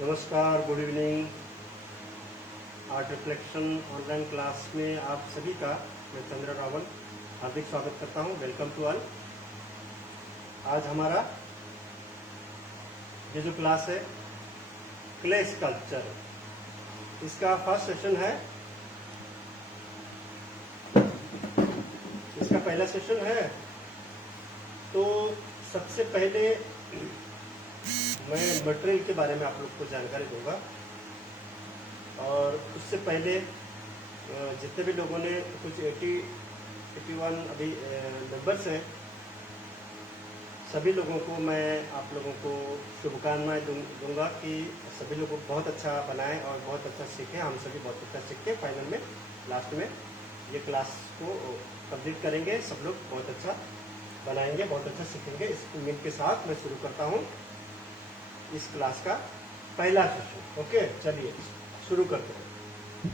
नमस्कार, good evening. Art reflection online class में आप सभी का मैं चंद्र रावल हार्दिक स्वागत करता हूं। Welcome to all. आज हमारा ये जो क्लास है क्ले स्कल्पचर, इसका फर्स्ट सेशन है। इसका पहला सेशन है। तो सबसे पहले मैं मटेरियल के बारे में आप लोग को जानकारी दूंगा, और उससे पहले जितने भी लोगों ने कुछ 81 अभी मेंबर्स हैं, सभी लोगों को मैं आप लोगों को शुभकामनाएं दूंगा कि सभी लोग बहुत अच्छा बनाएं और बहुत अच्छा सीखें। हम सभी बहुत अच्छा सीख के फाइनल में लास्ट में ये क्लास को कंप्लीट करेंगे। सब लोग बहुत अच्छा बनाएंगे, बहुत अच्छा सीखेंगे। इस उम्मीद के साथ मैं शुरू करता हूँ इस क्लास का पहला सेशन। ओके, चलिए शुरू करते हैं।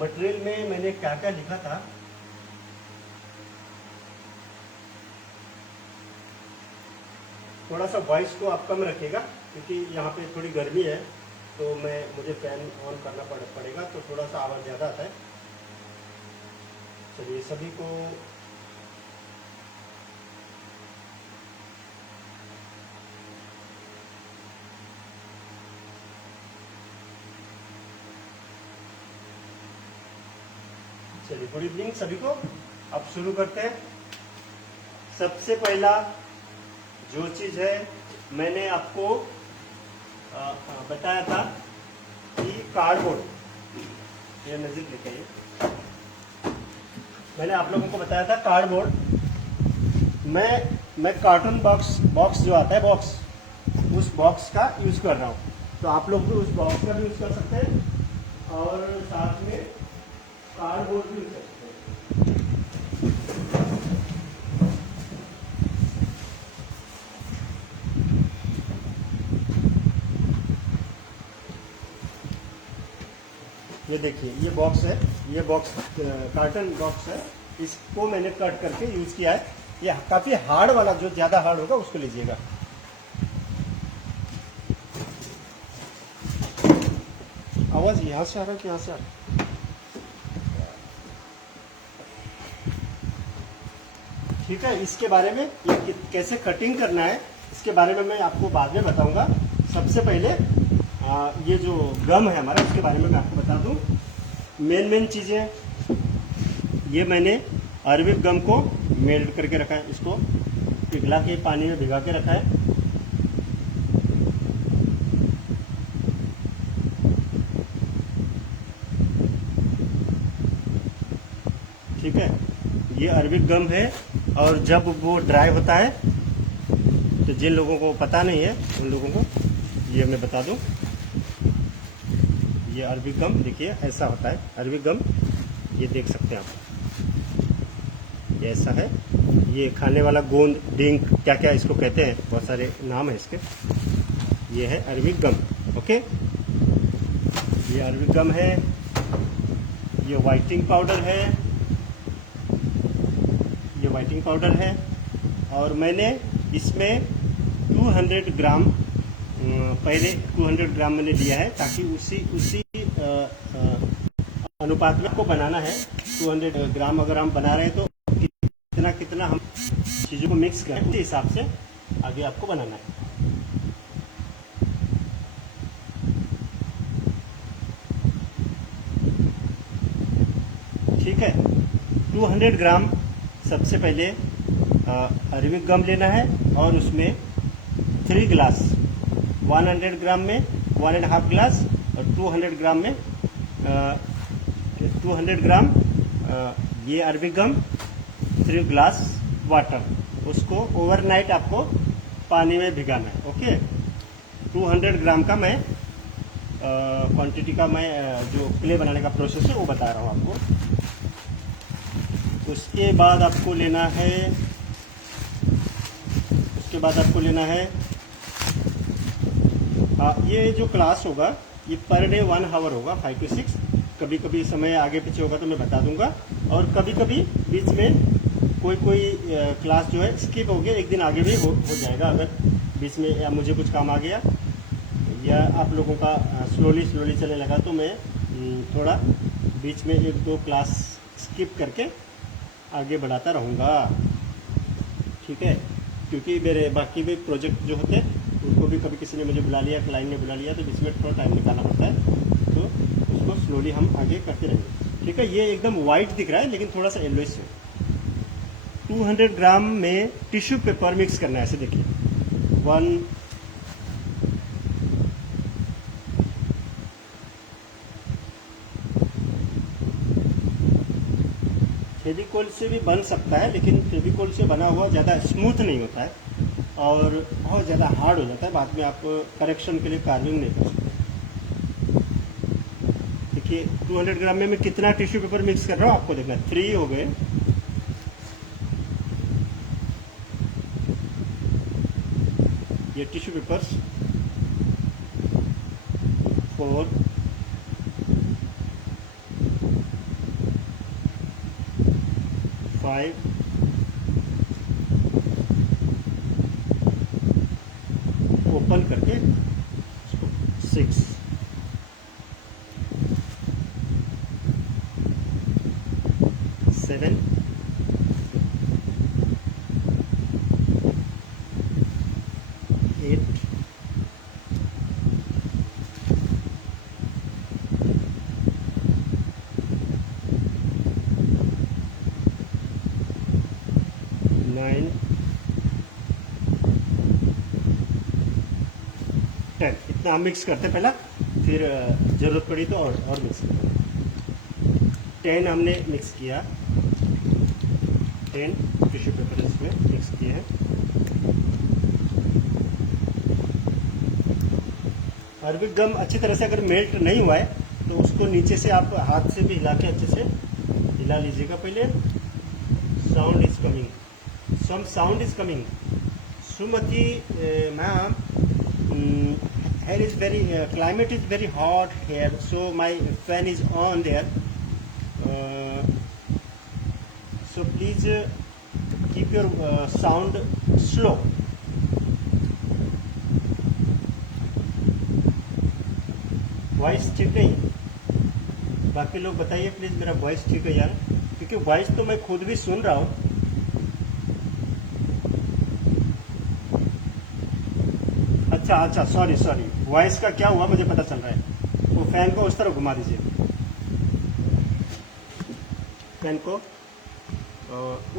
मटेरियल में मैंने क्या क्या लिखा था, थोड़ा सा वॉइस को आप कम रखिएगा क्योंकि यहाँ पे थोड़ी गर्मी है, तो मुझे फैन ऑन करना पड़ेगा, तो थोड़ा सा आवाज़ ज़्यादा आता है। चलिए सभी को गुड इवनिंग सभी को। अब शुरू करते हैं। सबसे पहला जो चीज़ है, मैंने आपको बताया था कि कार्डबोर्ड, ये नज़दीक लेके आइए। मैंने आप लोगों को बताया था कार्डबोर्ड। मैं कार्टून बॉक्स जो आता है बॉक्स, उस बॉक्स का यूज़ कर रहा हूँ। तो आप लोग भी उस बॉक्स का भी यूज़ कर सकते हैं और साथ में कार्डबोर्ड भी यूज़ कर सकते हैं। ये देखिए, ये बॉक्स है, ये बॉक्स कार्टन बॉक्स है। इसको मैंने कट करके यूज किया है। ये काफी हार्ड वाला, जो ज्यादा हार्ड होगा उसको लीजिएगा। आवाज यहाँ से आ रहा है कि यहाँ से आ रहा है? ठीक है, इसके बारे में ये कैसे कटिंग करना है इसके बारे में मैं आपको बाद में बताऊंगा। सबसे पहले ये जो गम है हमारा, इसके बारे में मैं आपको बता दूं। मेन चीज़ें, ये मैंने अरबिक गम को मेल्ट करके रखा है, इसको पिघला के पानी में भिगा के रखा है। ठीक है, ये अरबिक गम है। और जब वो ड्राई होता है, तो जिन लोगों को पता नहीं है उन लोगों को ये मैं बता दूं। ये अरबिक गम देखिए ऐसा होता है। अरबिक गम ये देख सकते हैं आप, ये ऐसा है। ये खाने वाला गोंद, डिंक, क्या क्या इसको कहते हैं, बहुत सारे नाम है इसके। ये है अरबिक गम। ओके, ये अरबिक गम है। ये व्हाइटिंग पाउडर है, ये व्हाइटिंग पाउडर है। और मैंने इसमें 200 ग्राम, पहले 200 ग्राम मैंने लिया है, ताकि उसी अनुपात में आपको बनाना है। 200 ग्राम अगर हम बना रहे हैं तो कितना हम चीज़ों को मिक्स करें, उसी हिसाब से आगे आपको बनाना है। ठीक है, 200 ग्राम सबसे पहले अरबिक गम लेना है, और उसमें 3 गिलास, 100 ग्राम में 1.5 गिलास, और 200 ग्राम में 200 ग्राम ये अरबिक गम, 3 गिलास वाटर। उसको ओवरनाइट आपको पानी में भिगाना है। ओके, 200 ग्राम का मैं क्वांटिटी का मैं जो क्ले बनाने का प्रोसेस है वो बता रहा हूँ आपको। उसके बाद आपको लेना है, ये जो क्लास होगा ये पर डे 1 आवर होगा, 5 to 6। कभी कभी समय आगे पीछे होगा तो मैं बता दूंगा, और कभी कभी बीच में कोई क्लास जो है स्किप हो गया, एक दिन आगे भी हो जाएगा अगर बीच में या मुझे कुछ काम आ गया। या आप लोगों का स्लोली स्लोली चलने लगा तो मैं थोड़ा बीच में एक दो क्लास स्किप करके आगे बढ़ाता रहूँगा, ठीक है। क्योंकि मेरे बाकी भी प्रोजेक्ट जो होते हैं उनको भी कभी किसी ने मुझे बुला लिया, क्लाइंट ने बुला लिया, तो इसमें थोड़ा टाइम निकालना पड़ता है, तो उसको स्लोली हम आगे करते रहेंगे, ठीक है। ये एकदम वाइट दिख रहा है लेकिन थोड़ा सा येलोइश है। 200 ग्राम में टिश्यू पेपर मिक्स करना है, ऐसे देखिए 1 फेविकोल से भी बन सकता है, लेकिन फेविकोल से बना हुआ ज़्यादा स्मूथ नहीं होता है और बहुत ज़्यादा हार्ड हो जाता है, बाद में आप करेक्शन के लिए कार्विंग नहीं कर सकते। देखिए 200 ग्राम में मैं कितना टिश्यू पेपर मिक्स कर रहा हूँ आपको देखना, 3 हो गए, ये टिश्यू पेपर्स 4, 5, 6, 7, 8, 9, 10। इतना हम मिक्स करते पहला, फिर ज़रूरत पड़ी तो और मिक्स करते। 10 हमने मिक्स किया, 10 टिश्यू पेपर इसमें मिक्स किए हैं। अरबिक गम अच्छी तरह से अगर मेल्ट नहीं हुआ है तो उसको नीचे से आप हाथ से भी हिला के अच्छे से हिला लीजिएगा। पहले sound is coming, some sound is coming. Sumati ma'am, here is very climate is very hot here, so my fan is on there, so please keep your sound slow. Voice ठीक नहीं, बाकी लोग बताइए प्लीज मेरा वॉइस ठीक है यार, क्योंकि वॉइस तो मैं खुद भी सुन रहा हूँ। अच्छा, सॉरी, वॉइस का क्या हुआ मुझे पता चल रहा है। वो फैन को उस तरफ घुमा दीजिए, फैन को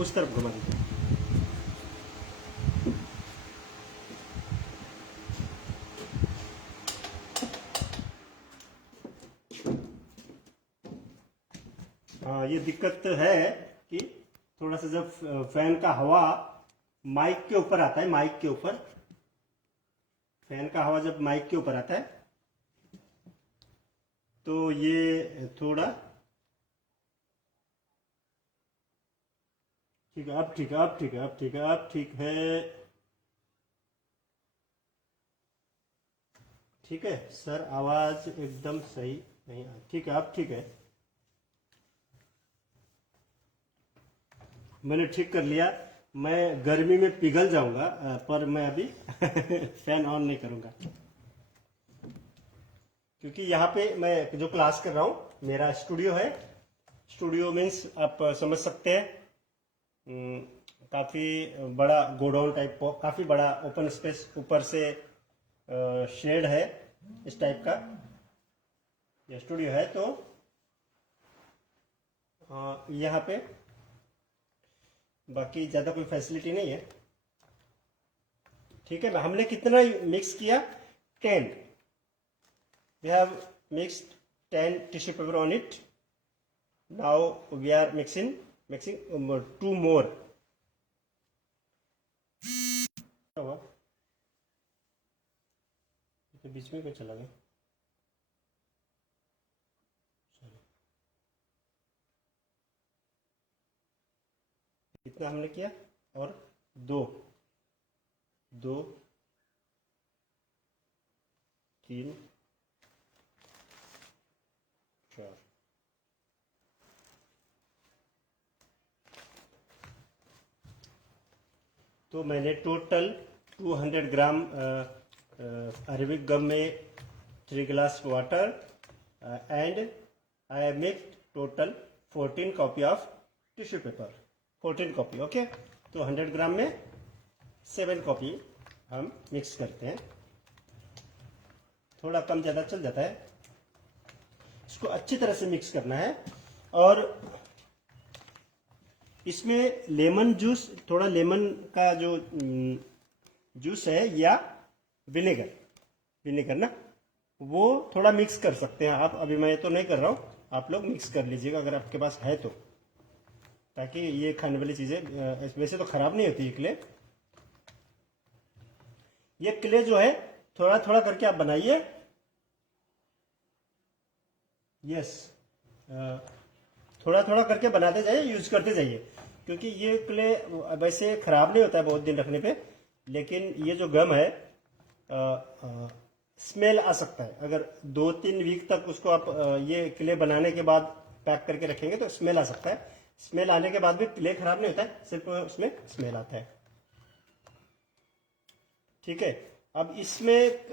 उस तरफ घुमा दीजिए। हाँ, ये दिक्कत है कि थोड़ा सा जब फैन का हवा माइक के ऊपर आता है, माइक के ऊपर फैन का हवा जब माइक के ऊपर आता है तो ये थोड़ा ठीक है, अब ठीक है, अब ठीक है, अब ठीक है, अब ठीक है, ठीक है सर, आवाज एकदम सही नहीं आ, ठीक है, अब ठीक है, मैंने ठीक कर लिया। मैं गर्मी में पिघल जाऊंगा, पर मैं अभी फैन ऑन नहीं करूंगा, क्योंकि यहाँ पे मैं जो क्लास कर रहा हूँ मेरा स्टूडियो है। स्टूडियो मीन्स आप समझ सकते हैं, काफ़ी बड़ा गोडाउन टाइप को, काफ़ी बड़ा ओपन स्पेस, ऊपर से शेड है, इस टाइप का ये स्टूडियो है। तो यहाँ पे बाकी ज़्यादा कोई फैसिलिटी नहीं है, ठीक है। हमने कितना मिक्स किया, 10, we have mixed 10 tissue paper on it. Now we are mixing 2 more. तो बीच में क्यों चला गया? कितना हमने किया, और 2, 3, 4। तो मैंने टोटल 200 ग्राम अरेबिक गम में 3 glass water and I have made total 14 copy of tissue paper, 14 copy, okay. तो 100 ग्राम में 7 कॉपी हम मिक्स करते हैं, थोड़ा कम ज़्यादा चल जाता है। इसको अच्छी तरह से मिक्स करना है और इसमें लेमन जूस, थोड़ा लेमन का जो जूस है या विनेगर, विनेगर ना, वो थोड़ा मिक्स कर सकते हैं आप। अभी मैं तो नहीं कर रहा हूँ, आप लोग मिक्स कर लीजिएगा अगर आपके पास है तो, ताकि ये खाने वाली चीज़ें वैसे तो ख़राब नहीं होती ये क्ले। ये क्ले जो है थोड़ा थोड़ा करके आप बनाइए, यस, थोड़ा थोड़ा करके बनाते जाइए, यूज करते जाइए, क्योंकि ये क्ले वैसे ख़राब नहीं होता है बहुत दिन रखने पे, लेकिन ये जो गम है स्मेल आ सकता है। अगर 2-3 वीक तक उसको आप ये क्ले बनाने के बाद पैक करके रखेंगे तो स्मेल आ सकता है। स्मेल आने के बाद भी क्ले खराब नहीं होता है, सिर्फ उसमें स्मेल आता है, ठीक है। अब इसमें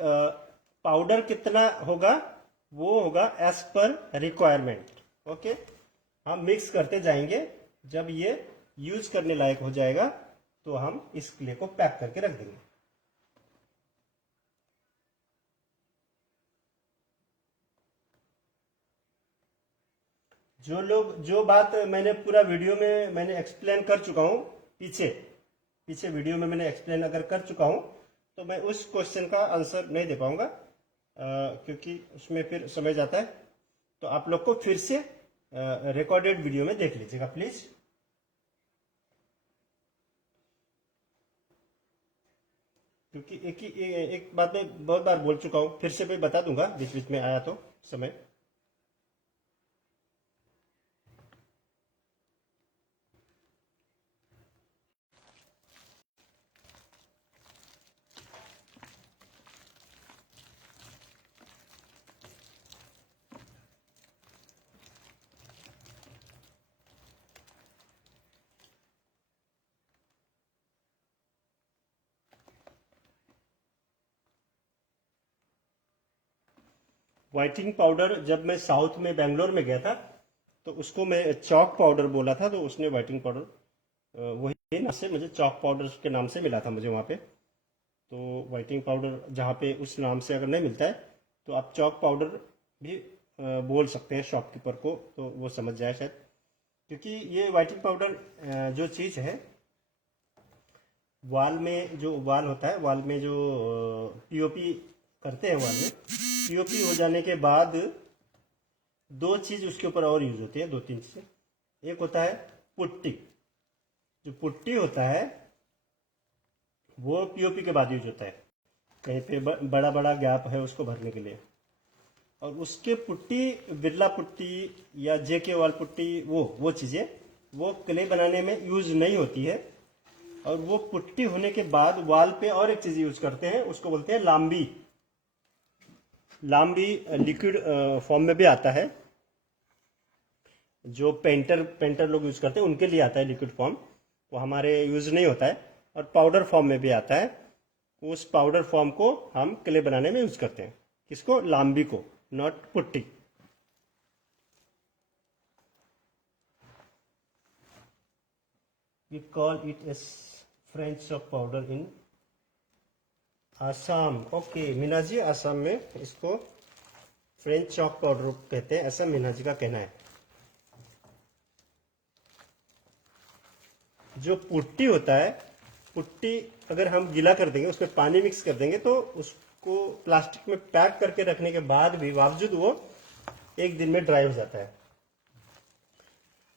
पाउडर कितना होगा, वो होगा एज पर रिक्वायरमेंट, ओके। हम मिक्स करते जाएंगे, जब ये यूज करने लायक हो जाएगा तो हम इस क्ले को पैक करके रख देंगे। जो बात मैंने पूरा वीडियो में मैंने एक्सप्लेन कर चुका हूँ, पीछे पीछे वीडियो में मैंने एक्सप्लेन अगर कर चुका हूँ, तो मैं उस क्वेश्चन का आंसर नहीं दे पाऊंगा, क्योंकि उसमें फिर समझ जाता है। तो आप लोग को फिर से रिकॉर्डेड वीडियो में देख लीजिएगा प्लीज। क्योंकि एक बात मैं बहुत बार बोल चुका हूँ, फिर से मैं बता दूंगा बीच बीच में आया तो समय। व्हाइटिंग पाउडर, जब मैं साउथ में बेंगलोर में गया था तो उसको मैं चॉक पाउडर बोला था, तो उसने व्हाइटिंग पाउडर वही नाम से मुझे चॉक पाउडर के नाम से मिला था मुझे वहाँ पे। तो व्हाइटिंग पाउडर जहाँ पे उस नाम से अगर नहीं मिलता है तो आप चॉक पाउडर भी बोल सकते हैं शॉपकीपर को, तो वो समझ जाए शायद। क्योंकि ये व्हाइटिंग पाउडर जो चीज़ है, वाल में जो वाल होता है, वाल में जो पीओपी करते हैं, वाल में पीओपी हो जाने के बाद 2 चीज उसके ऊपर और यूज होती है, 2-3 चीजें। एक होता है पुट्टी, जो पुट्टी होता है वो पीओपी के बाद यूज होता है, कहीं पे बड़ा बड़ा गैप है उसको भरने के लिए। और उसके पुट्टी, बिरला पुट्टी या जेके वाल पुट्टी, वो चीजें वो क्ले बनाने में यूज नहीं होती है। और वो पुट्टी होने के बाद वाल पे और एक चीज यूज करते हैं, उसको बोलते हैं लाम्बी। लाम्बी लिक्विड फॉर्म में भी आता है, जो पेंटर लोग यूज करते हैं उनके लिए आता है लिक्विड फॉर्म, वो हमारे यूज नहीं होता है। और पाउडर फॉर्म में भी आता है, उस पाउडर फॉर्म को हम क्ले बनाने में यूज करते हैं। किसको? लाम्बी को, not putty. We call it as French chalk powder in Assam. Okay Meena ji, Assam में इसको फ्रेंच चॉक पाउडर कहते हैं, ऐसा मीना जी का कहना है। जो पुट्टी होता है, पुट्टी अगर हम गीला कर देंगे, उसमें पानी मिक्स कर देंगे, तो उसको प्लास्टिक में पैक करके रखने के बाद भी बावजूद वो 1 दिन में ड्राई हो जाता है।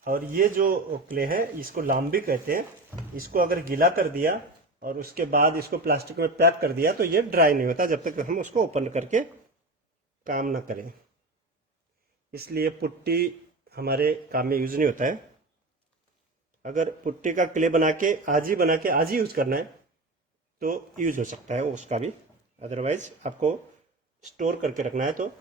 और ये जो क्ले है इसको लाम्बी कहते हैं। इसको अगर गीला कर दिया और उसके बाद इसको प्लास्टिक में पैक कर दिया तो ये ड्राई नहीं होता जब तक हम उसको ओपन करके काम ना करें। इसलिए पुट्टी हमारे काम में यूज नहीं होता है। अगर पुट्टी का क्ले बना के आज ही यूज करना है तो यूज हो सकता है उसका भी, अदरवाइज आपको स्टोर करके रखना है तो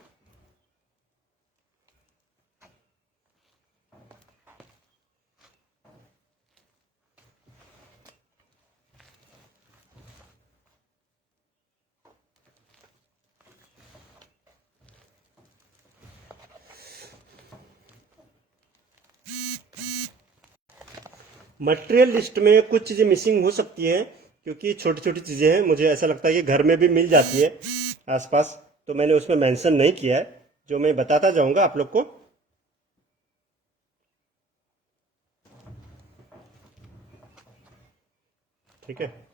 मटेरियल लिस्ट में कुछ चीज़ें मिसिंग हो सकती हैं, क्योंकि छोटी छोटी चीज़ें हैं, मुझे ऐसा लगता है कि घर में भी मिल जाती है आसपास, तो मैंने उसमें मेंशन नहीं किया है, जो मैं बताता जाऊंगा आप लोग को। ठीक है।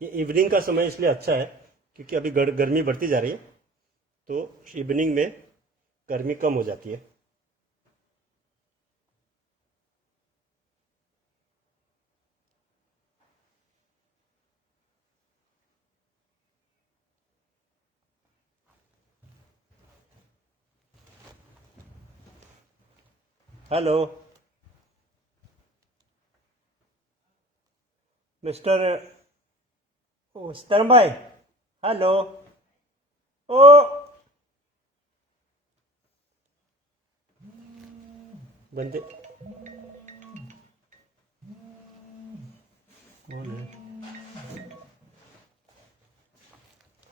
ये इवनिंग का समय इसलिए अच्छा है क्योंकि अभी गर्मी बढ़ती जा रही है, तो इवनिंग में गर्मी कम हो जाती है। हेलो मिस्टर ओ सीताराम भाई। हेलो। ओ बंदे कौन है?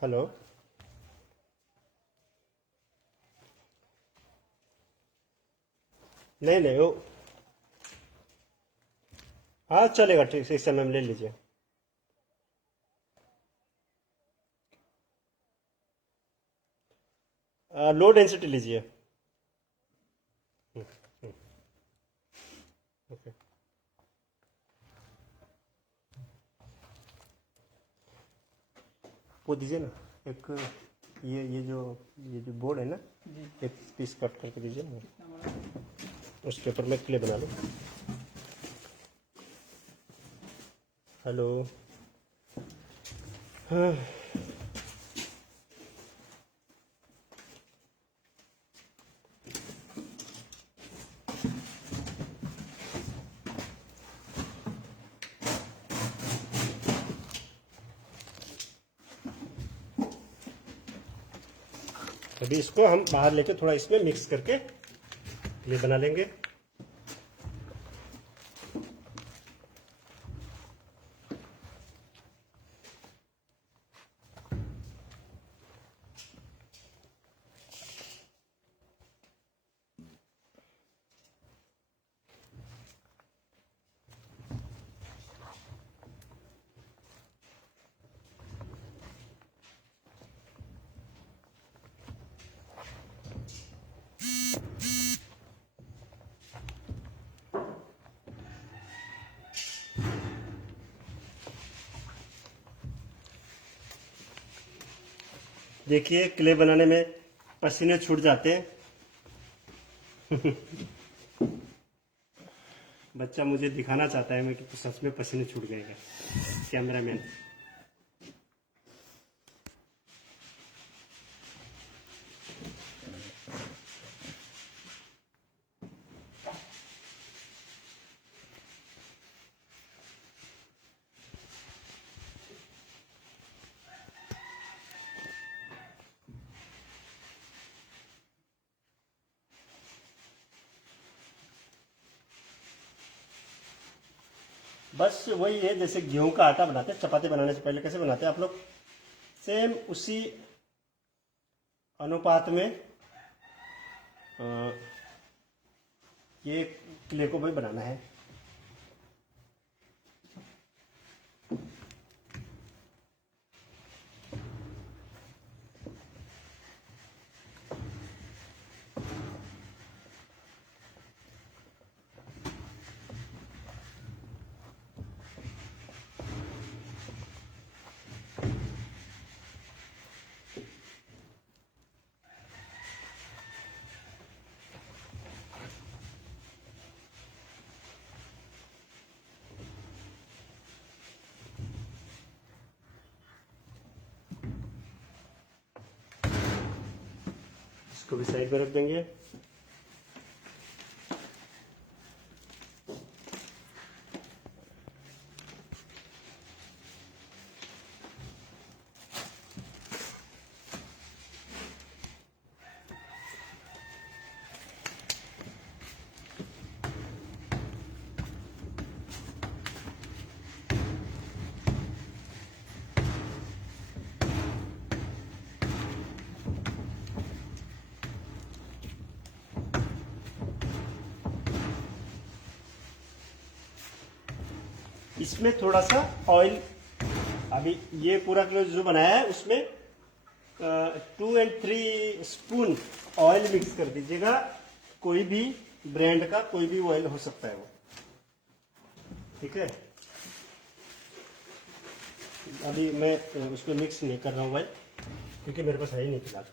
हेलो। नहीं नहीं वो, हाँ चलेगा, ठीक है, इस समय में ले लीजिए। लो डेंसिटी लीजिए। ओके। वो दीजिए ना एक, ये जो बोर्ड है ना, एक पीस कट करके दीजिए ना, उसके ऊपर मैं क्ले बना लूँ। हेलो। हाँ। अभी इसको हम बाहर लेके थोड़ा इसमें मिक्स करके क्ले बना लेंगे। देखिए क्ले बनाने में पसीने छूट जाते हैं। बच्चा मुझे दिखाना चाहता है मैं कि सच में पसीने छूट गए क्या, कैमरामैन। बस वही है, जैसे गेहूं का आटा बनाते हैं चपाती बनाने से पहले, कैसे बनाते हैं आप लोग, सेम उसी अनुपात में ये क्ले को भी बनाना है। इसको भी साइड में रख देंगे। इसमें थोड़ा सा ऑयल, अभी ये पूरा क्लोज जो बनाया है उसमें 2 and 3 स्पून ऑयल मिक्स कर दीजिएगा। कोई भी ब्रांड का कोई भी ऑयल हो सकता है वो, ठीक है। अभी मैं उसमें मिक्स नहीं कर रहा हूँ भाई, क्योंकि मेरे पास है ही नहीं फिलहाल।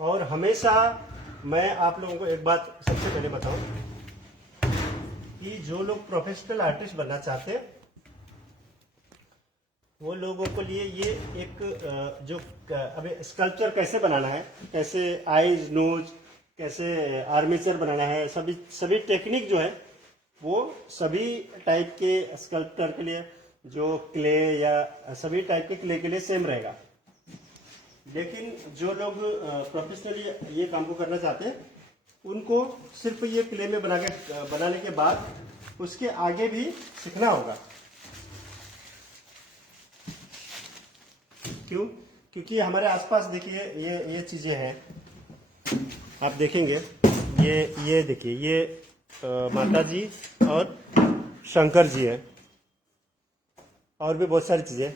और हमेशा मैं आप लोगों को एक बात सबसे पहले बताऊं कि जो लोग प्रोफेशनल आर्टिस्ट बनना चाहते हैं वो लोगों के लिए ये एक जो अभी स्कल्पचर कैसे बनाना है, कैसे आईज नोज, कैसे आर्मेचर बनाना है, सभी टेक्निक जो है वो सभी टाइप के स्कल्पचर के लिए, जो क्ले या सभी टाइप के क्ले के लिए सेम रहेगा। लेकिन जो लोग प्रोफेशनली ये काम को करना चाहते हैं उनको सिर्फ ये क्ले में बनाने के बाद उसके आगे भी सीखना होगा। क्यों? क्योंकि हमारे आसपास देखिए ये चीजें हैं, आप देखेंगे ये देखिए, ये माता जी और शंकर जी है, और भी बहुत सारी चीजें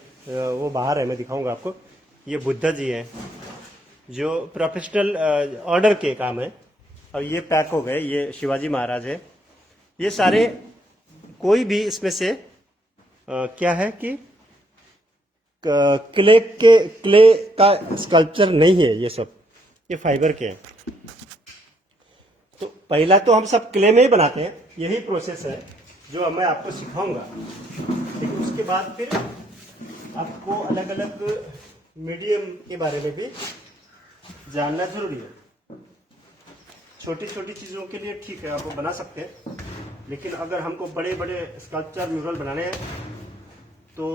वो बाहर है, मैं दिखाऊंगा आपको। ये बुद्धा जी है जो प्रोफेशनल ऑर्डर के काम है, और ये पैक हो गए, ये शिवाजी महाराज है। ये सारे कोई भी इसमें से क्या है कि क्ले का स्कल्पचर नहीं है, ये सब ये फाइबर के हैं। तो पहला तो हम सब क्ले में ही बनाते हैं, यही प्रोसेस है जो मैं आपको सिखाऊंगा। लेकिन उसके बाद फिर आपको अलग अलग मीडियम के बारे में भी जानना जरूरी है। छोटी छोटी चीजों के लिए ठीक है, आप वो बना सकते हैं, लेकिन अगर हमको बड़े बड़े स्कल्पचर म्यूरल बनाने हैं तो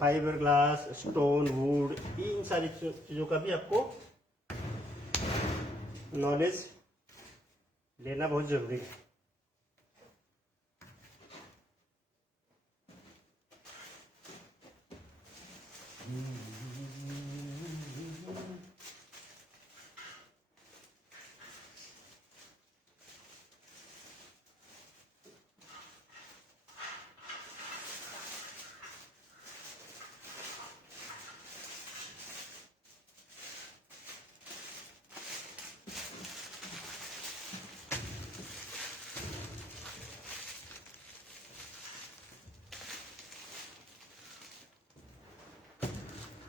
फाइबर ग्लास, स्टोन, वुड, इन सारी चीजों का भी आपको नॉलेज लेना बहुत जरूरी है।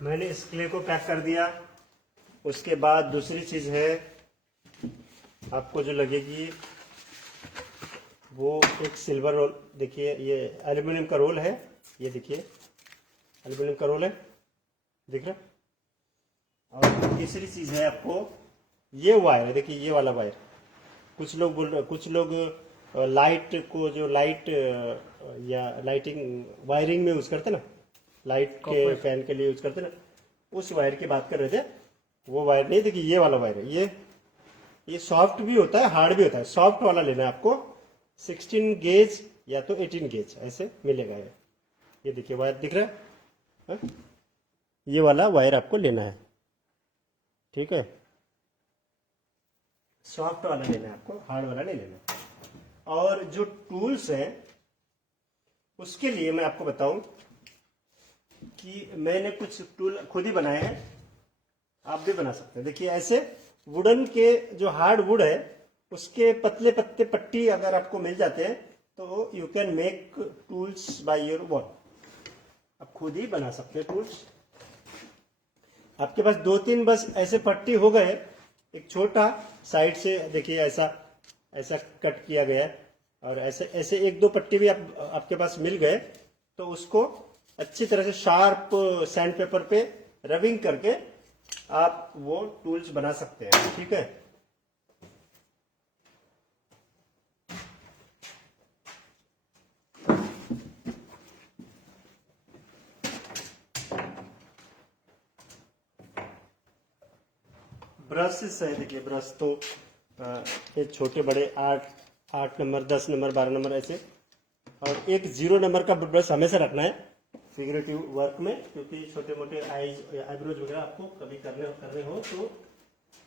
मैंने इस क्ले को पैक कर दिया। उसके बाद दूसरी चीज है आपको जो लगेगी वो एक सिल्वर रोल, देखिए ये एल्युमिनियम का रोल है, ये देखिए एल्युमिनियम का रोल है, दिख रहा। और तीसरी चीज है आपको ये वायर है, देखिए ये वाला वायर। कुछ लोग लाइट को, जो लाइट या लाइटिंग वायरिंग में यूज करते ना, लाइट के फैन के लिए यूज करते ना, उस वायर की बात कर रहे थे। वो वायर नहीं, देखिए ये वाला वायर है। ये सॉफ्ट भी होता है, हार्ड भी होता है। सॉफ्ट वाला लेना है आपको, 16 गेज या तो 18 गेज ऐसे मिलेगा। ये देखिए वायर दिख रहा है, ये वाला वायर आपको लेना है, ठीक है। सॉफ्ट वाला लेना है आपको, हार्ड वाला नहीं लेना। और जो टूल्स हैं उसके लिए मैं आपको बताऊं कि मैंने कुछ टूल खुद ही बनाए हैं, आप भी बना सकते हैं। देखिए ऐसे वुडन के, जो हार्ड वुड है उसके पतले पत्ते पट्टी अगर आपको मिल जाते हैं तो you can make tools by your wall. आप खुद ही बना सकते हैं टूल्स। आपके पास 2-3 बस ऐसे पट्टी हो गए, एक छोटा साइड से देखिए ऐसा कट किया गया है, और ऐसे 1-2 पट्टी भी आपके पास मिल गए तो उसको अच्छी तरह से शार्प सैंड पेपर पे रबिंग करके आप वो टूल्स बना सकते हैं। ठीक है, ब्रश है, देखिए ब्रश तो ये छोटे बड़े 8 8 नंबर, 10 नंबर, 12 नंबर ऐसे, और एक 0 नंबर का ब्रश हमेशा रखना है फिगरेटिव वर्क में, क्योंकि छोटे मोटे आईज आईब्रोज वगैरह आपको कभी करने हो तो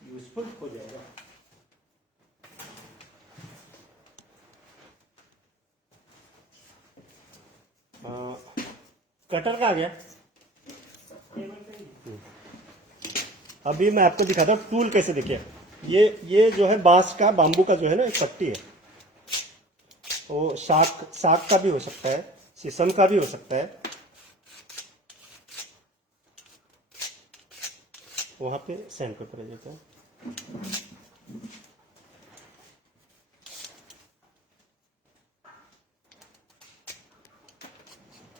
यूजफुल हो जाएगा। कटर का आ गया। अभी मैं आपको दिखाता हूँ टूल कैसे। देखिए ये जो है बांस का, बाम्बू का जो है ना एक पट्टी है, वो साग का भी हो सकता है, शीशम का भी हो सकता है। वहां पे सैंड पेपर है जाता है।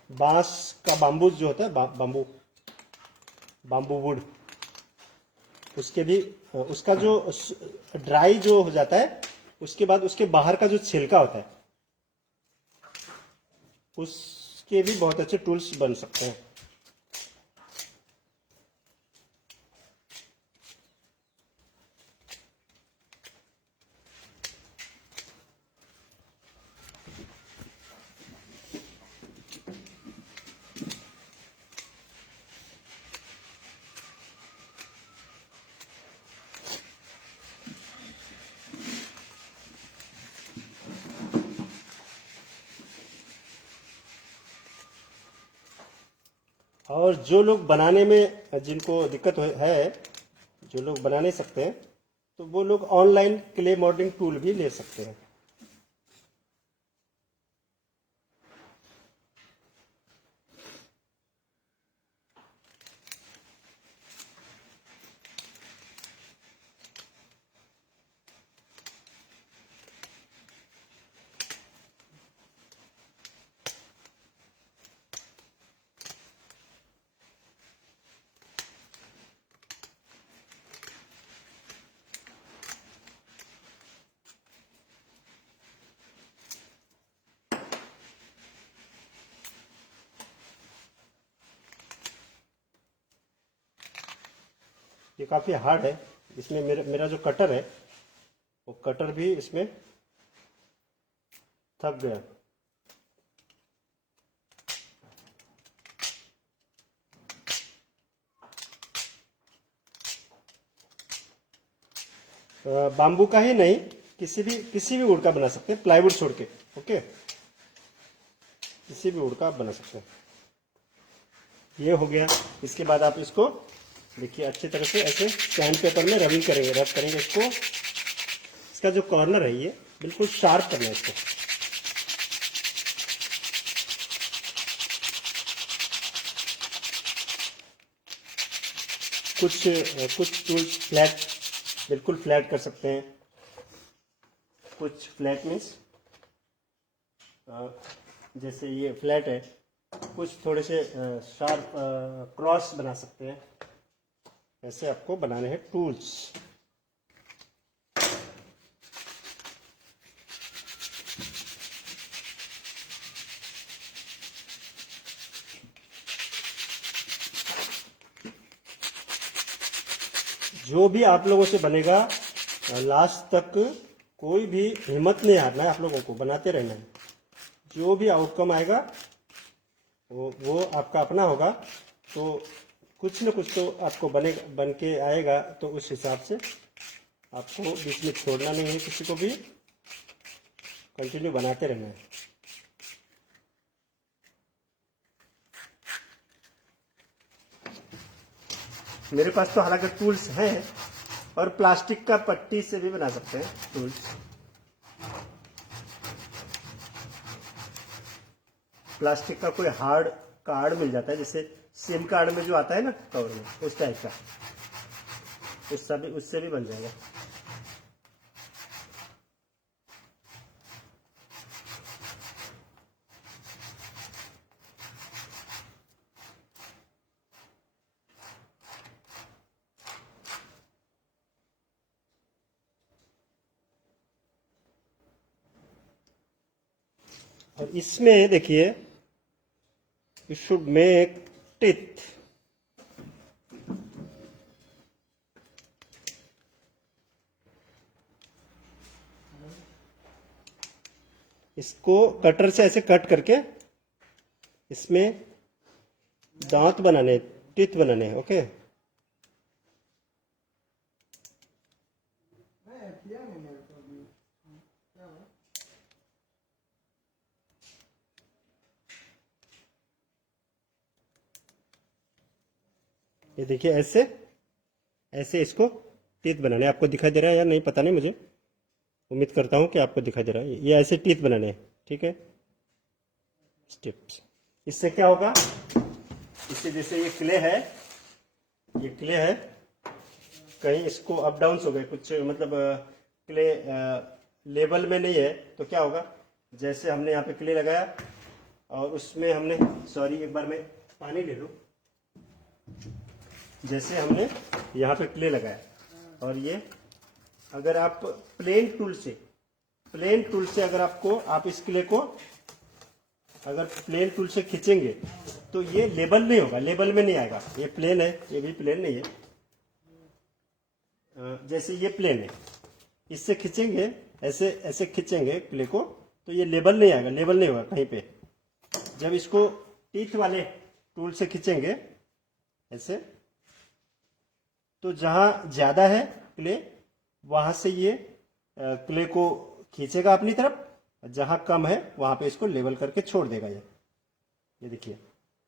बांस का बाम्बू जो होता है, बाम्बू वुड, उसके भी उसका जो ड्राई जो हो जाता है, उसके बाद उसके बाहर का जो छिलका होता है, उसके भी बहुत अच्छे टूल्स बन सकते हैं। और जो लोग बनाने में जिनको दिक्कत है, जो लोग बना नहीं सकते हैं, तो वो लोग ऑनलाइन क्ले मॉडलिंग टूल भी ले सकते हैं। ये काफ़ी हार्ड है, इसमें मेरा जो कटर है, वो कटर भी इसमें थक गया। बाम्बू का ही नहीं, किसी भी वुड का बना सकते हैं, प्लाईवुड छोड़ के। ओके, किसी भी वुड का आप बना सकते हैं। ये हो गया। इसके बाद आप इसको देखिए अच्छी तरह से ऐसे सैंड पेपर में रबिंग करेंगे, रब करेंगे इसको। इसका जो कॉर्नर है ये बिल्कुल शार्प करना है इसको। कुछ टूल्स फ्लैट, बिल्कुल फ्लैट कर सकते हैं। कुछ फ्लैट मीन्स जैसे ये फ्लैट है, कुछ थोड़े से शार्प क्रॉस बना सकते हैं। ऐसे आपको बनाने हैं टूल्स। जो भी आप लोगों से बनेगा, लास्ट तक कोई भी हिम्मत नहीं हारना है, आप लोगों को बनाते रहना है। जो भी आउटकम आएगा वो आपका अपना होगा। तो कुछ न कुछ तो आपको बन के आएगा, तो उस हिसाब से आपको बीच में छोड़ना नहीं है, किसी को भी कंटिन्यू बनाते रहना है। मेरे पास तो हालांकि टूल्स हैं, और प्लास्टिक का पट्टी से भी बना सकते हैं टूल्स। प्लास्टिक का कोई हार्ड कार्ड मिल जाता है, जैसे सिम कार्ड में जो आता है ना कवर में, उस टाइप का, उससे भी बन जाएगा। और इसमें देखिए, यू शुड मेक टिथ। इसको कटर से ऐसे कट करके इसमें दांत बनाने, टिथ बनाने, ओके। ये देखिए, ऐसे ऐसे इसको टीथ बनाने। आपको दिखाई दे रहा है या नहीं पता नहीं, मुझे उम्मीद करता हूँ कि आपको दिखाई दे रहा है। ये ऐसे टीथ बनाने हैं, ठीक है, स्टेप्स। इससे क्या होगा, इससे जैसे ये क्ले है, ये क्ले है, कहीं इसको अप डाउन हो गए कुछ, मतलब क्ले लेवल में नहीं है, तो क्या होगा, जैसे हमने यहाँ पे क्ले लगाया और उसमें हमने, सॉरी एक बार मैं पानी ले लूँ। जैसे हमने यहाँ पे क्ले लगाया और ये, अगर आप प्लेन टूल से अगर आप इस क्ले को अगर प्लेन टूल से खींचेंगे तो ये लेबल नहीं होगा, लेबल में नहीं आएगा। ये प्लेन है, ये भी प्लेन नहीं है, जैसे ये प्लेन है, इससे खींचेंगे, ऐसे ऐसे खींचेंगे क्ले को तो ये लेबल नहीं आएगा, लेबल नहीं होगा कहीं पे। जब इसको टीथ वाले टूल से खींचेंगे ऐसे, तो जहां ज्यादा है क्ले, वहां से ये क्ले को खींचेगा अपनी तरफ, जहां कम है वहां पे इसको लेवल करके छोड़ देगा। ये देखिए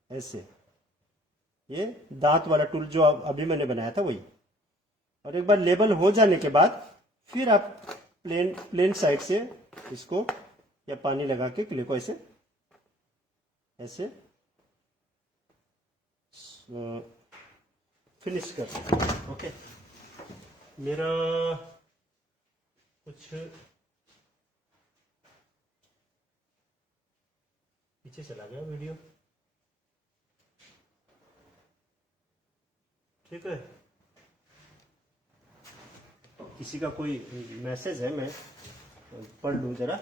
ऐसे, ये दांत वाला टूल जो अभी मैंने बनाया था वही। और एक बार लेबल हो जाने के बाद फिर आप प्लेन साइड से इसको या पानी लगा के क्ले को ऐसे ऐसे फिनिश कर सकते हैं, ओके। मेरा कुछ पीछे चला गया वीडियो, ठीक है। किसी का कोई मैसेज है, मैं पढ़ लूँ जरा,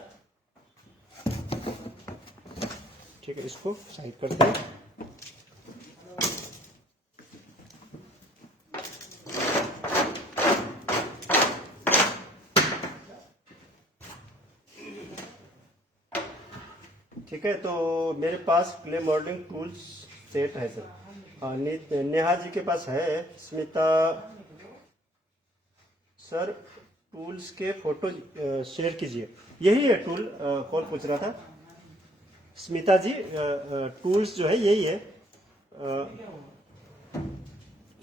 ठीक है। इसको साइड करते हैं। ठीक है, तो मेरे पास क्ले मॉडलिंग टूल्स सेट है सर। हाँ, नेहा जी के पास है। स्मिता सर, टूल्स के फोटो शेयर कीजिए। यही है टूल, कौन पूछ रहा था? स्मिता जी, टूल्स जो है यही है।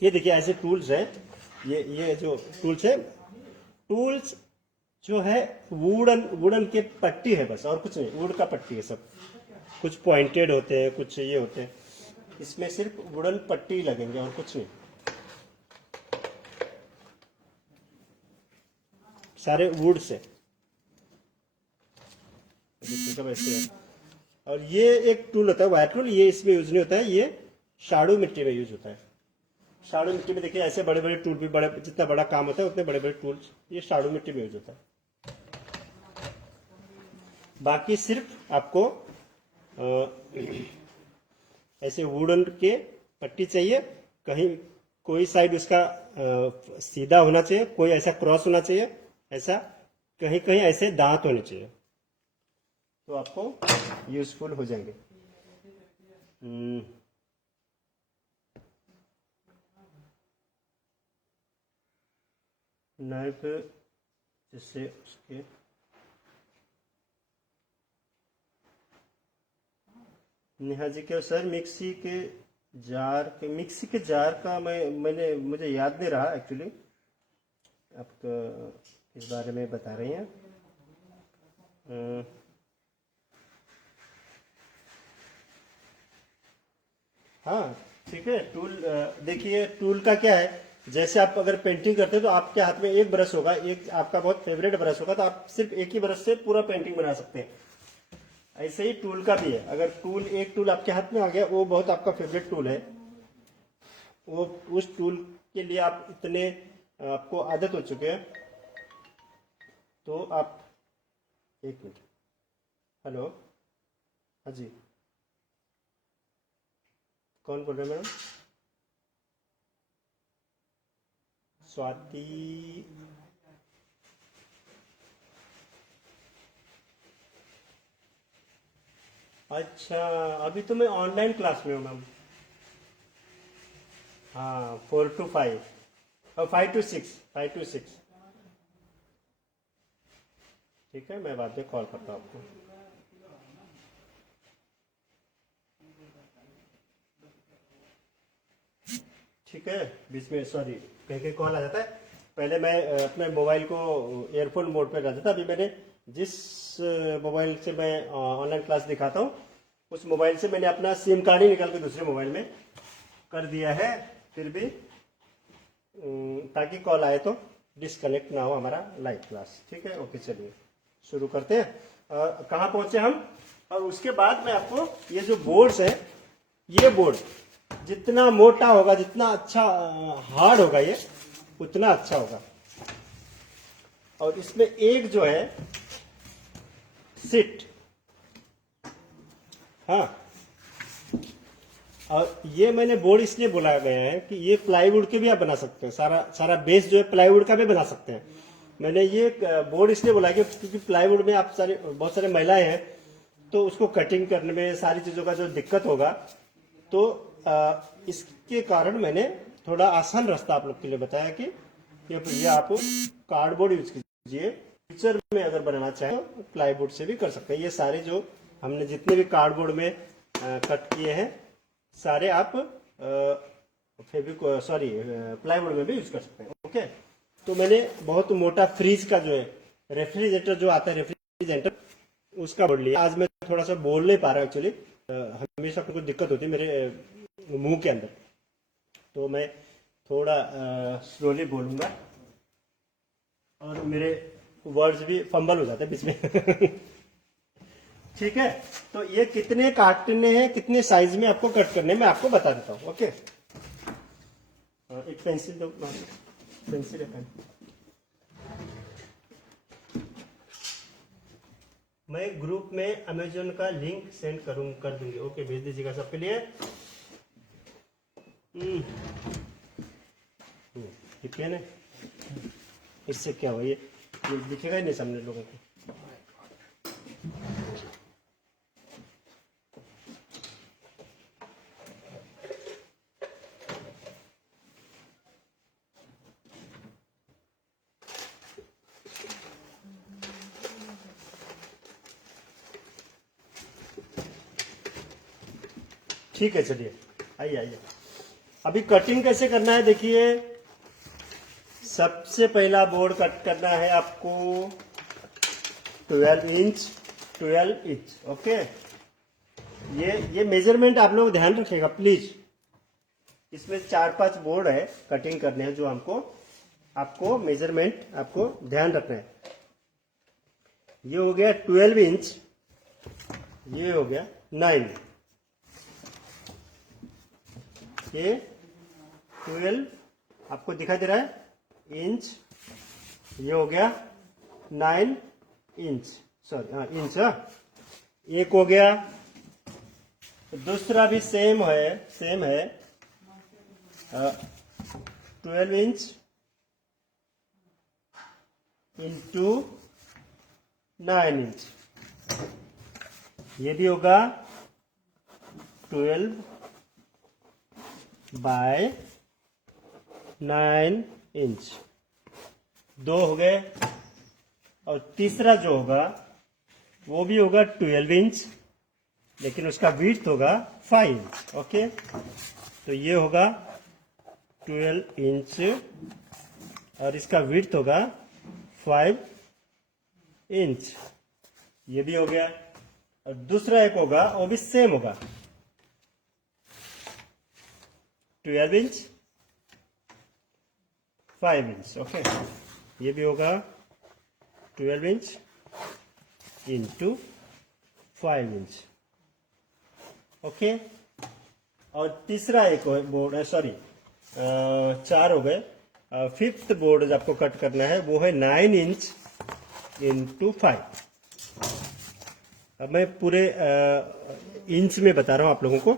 ये देखिए ऐसे टूल्स है, ये जो टूल्स है, टूल्स जो है वुडन के पट्टी है बस, और कुछ नहीं। वुड का पट्टी है सब, कुछ पॉइंटेड होते हैं, कुछ ये होते हैं। इसमें सिर्फ वुडन पट्टी लगेंगे और कुछ नहीं, सारे वुड से ऐसे है। और ये एक टूल होता है वायर टूल, ये इसमें यूज नहीं होता है, ये शाडू मिट्टी में यूज होता है। शाडू मिट्टी में देखिए ऐसे बड़े बड़े टूल भी, बड़े जितना बड़ा काम होता है उतने बड़े बड़े टूल्स ये शाडू मिट्टी में यूज होता है। बाकी सिर्फ आपको ऐसे वुडन के पट्टी चाहिए, कहीं कोई साइड उसका सीधा होना चाहिए, कोई ऐसा क्रॉस होना चाहिए, ऐसा कहीं कहीं ऐसे दांत होने चाहिए, तो आपको यूजफुल हो जाएंगे। नाइफ जिससे उसके नेहा जी के सर, मिक्सी के जार का मुझे याद नहीं रहा एक्चुअली। आप इस बारे में बता रही हैं? हाँ ठीक है। टूल देखिए, टूल का क्या है, जैसे आप अगर पेंटिंग करते हैं तो आपके हाथ में एक ब्रश होगा, एक आपका बहुत फेवरेट ब्रश होगा, तो आप सिर्फ एक ही ब्रश से पूरा पेंटिंग बना सकते हैं। ऐसे ही टूल का भी है, अगर एक टूल आपके हाथ में आ गया, वो बहुत आपका फेवरेट टूल है, वो उस टूल के लिए आप इतने आपको आदत हो चुके हैं, तो आप एक मिनट, हेलो, हाँ जी, कौन बोल रहे हैं मैडम? स्वाति। अच्छा, अभी तो मैं ऑनलाइन क्लास में हूँ मैम। हाँ, 4 to 5 और 5 to 6, 5 to 6। ठीक है, मैं बाद में कॉल करता हूँ आपको। ठीक है, बीच में सॉरी कहीं कहीं कॉल आ जाता है। पहले मैं अपने मोबाइल को एयरफोन मोड पे रखता था। अभी मैंने जिस मोबाइल से मैं ऑनलाइन क्लास दिखाता हूँ उस मोबाइल से मैंने अपना सिम कार्ड ही निकाल के दूसरे मोबाइल में कर दिया है। फिर भी ताकि कॉल आए तो डिसकनेक्ट ना हो हमारा लाइव क्लास। ठीक है, ओके, चलिए शुरू करते हैं। कहाँ पहुंचे हम? और उसके बाद मैं आपको ये जो बोर्ड्स है, ये बोर्ड जितना मोटा होगा, जितना अच्छा हार्ड होगा ये, उतना अच्छा होगा। और इसमें एक जो है सीट, हाँ, और ये मैंने बोर्ड इसलिए बोला गया है कि ये प्लाईवुड के भी आप बना सकते हैं। सारा सारा बेस जो है प्लाईवुड का भी बना सकते हैं। मैंने ये बोर्ड इसलिए बोला कि क्योंकि प्लाईवुड में आप बहुत सारे महिलाएं हैं, तो उसको कटिंग करने में सारी चीजों का जो दिक्कत होगा, तो इसके कारण मैंने थोड़ा आसान रास्ता आप लोग के लिए बताया कि ये आप कार्डबोर्ड यूज कीजिए। फ्यूचर में अगर बनाना चाहे तो प्लाईवुड से भी कर सकते हैं। ये सारे जो हमने जितने भी कार्डबोर्ड में कट किए हैं, सारे आप फेविक सॉरी प्लाईवुड में भी यूज कर सकते हैं। ओके, तो मैंने बहुत मोटा फ्रीज का जो है रेफ्रिजरेटर जो आता है, रेफ्रिजरेटर उसका बोर्ड लिया। आज मैं थोड़ा सा बोल नहीं पा रहा एक्चुअली, हमेशा कुछ दिक्कत होती है मेरे मुंह के अंदर, तो मैं थोड़ा स्लोली बोलूंगा और मेरे वर्ड्स भी फंबल हो जाते हैं बीच में। ठीक है, तो ये कितने काटने हैं, कितने साइज में आपको कट करने में आपको बता देता हूँ। ओके, एक पेंसिल दो, पेंसिल है, पेन। मैं ग्रुप में अमेजोन का लिंक सेंड कर दूंगी। ओके, भेज दीजिएगा सबके लिए। ये पेन है, इससे क्या हुआ, ये दिखेगा ही नहीं सामने लोगों को। ठीक है, चलिए आइए आइए। अभी कटिंग कैसे करना है देखिए। सबसे पहला बोर्ड कट करना है आपको 12 इंच 12 इंच। ओके, ये मेजरमेंट आप लोग ध्यान रखिएगा प्लीज। इसमें 4-5 बोर्ड है कटिंग करने हैं जो आपको मेजरमेंट आपको ध्यान रखना है। ये हो गया 12 इंच, ये हो गया 9, ये 12 आपको दिखाई दे रहा है इंच, ये हो गया 9 इंच, सॉरी हाँ इंच। हाँ, एक हो गया, दूसरा भी सेम है 12 इंच इंटू 9 इंच, ये भी होगा 12 बाय 9 इंच। दो हो गए, और तीसरा जो होगा वो भी होगा 12 इंच, लेकिन उसका विड्थ होगा 5 इंच। ओके, तो ये होगा 12 इंच और इसका विड्थ होगा 5 इंच, ये भी हो गया। और दूसरा एक होगा, वो भी सेम होगा 12 इंच 5 इंच। ओके, ये भी होगा 12 इंच इंटू 5 इंच। ओके, और तीसरा एक बोर्ड है, सॉरी 4 हो गए। फिफ्थ बोर्ड आपको कट करना है वो है 9 इंच इंटू 5। अब मैं पूरे इंच में बता रहा हूँ आप लोगों को।